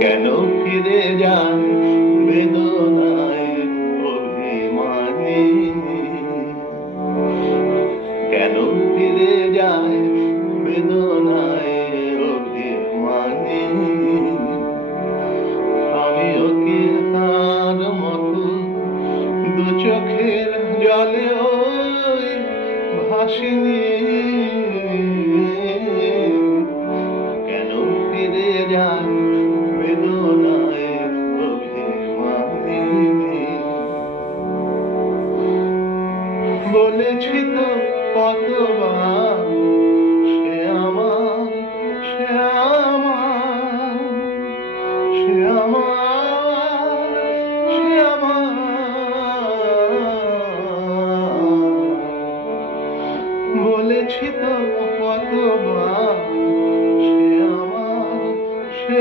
কেন ফিরে যায় বেদনায় অভিমানী? কেন ফিরে যায় বেদনায় অভিমানী? আমিও কি তার মতো দু চোখের জলে ওই ভাসিনি? কেন ফিরে যায় বেদনায় অভিমানী? বলেছি তো কতবার সে আমার, সে আমার, সে আমার, সে আমার। বলেছি তো কতবার সে আমার, সে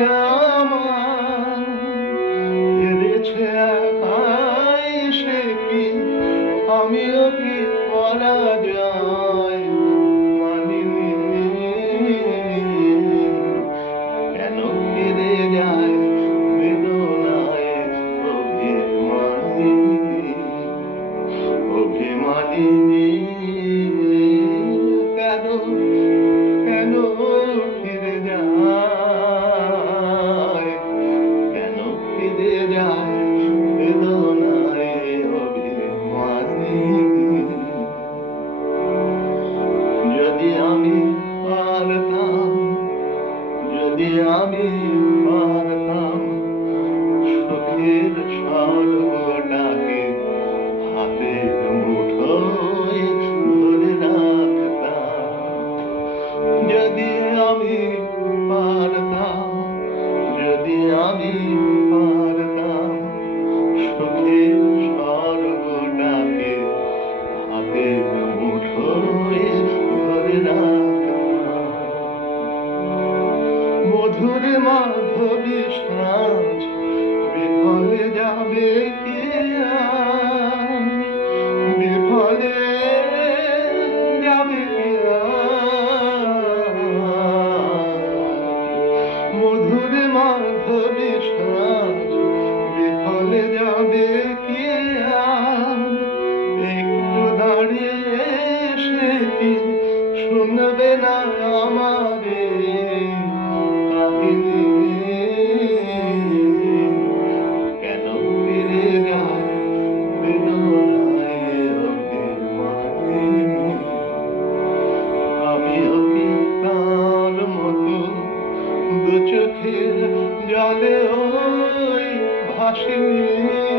আমার। হেরেছে একাই সে কি, আমিও কি পরাজয় মানিনি? কেন ফিরে যায় বেদনায় অভিমানী? অভিমানী কেন, কেন ফিরে যায়? কেন ফিরে যায় বেদনায় অভিমানী? যদি আমি পারতাম, যদি আমি পারতাম সুখের স্বর্গটাকে হাতের মুঠোয় ধরে রাখতাম। যদি আমি পারতাম, যদি আমি পারতাম সুখের স্বর্গটাকে হাতের মুঠোয় ধরে রাখতাম। মধুর মাধবী সাজ বিফলে যাবে কি আজ? বিফলে যাবে কি আজ? মধুর মাধবী সাজ বিফলে যাবে কি আজ? একটু দাঁড়িয়ে সে কি শুনবে না আমারে কাহিনী? কেন ফিরে যায় বেদনায় অভিমানী? আমিও কি তার মতো দু চোখের জলে ওই ভাসিনি?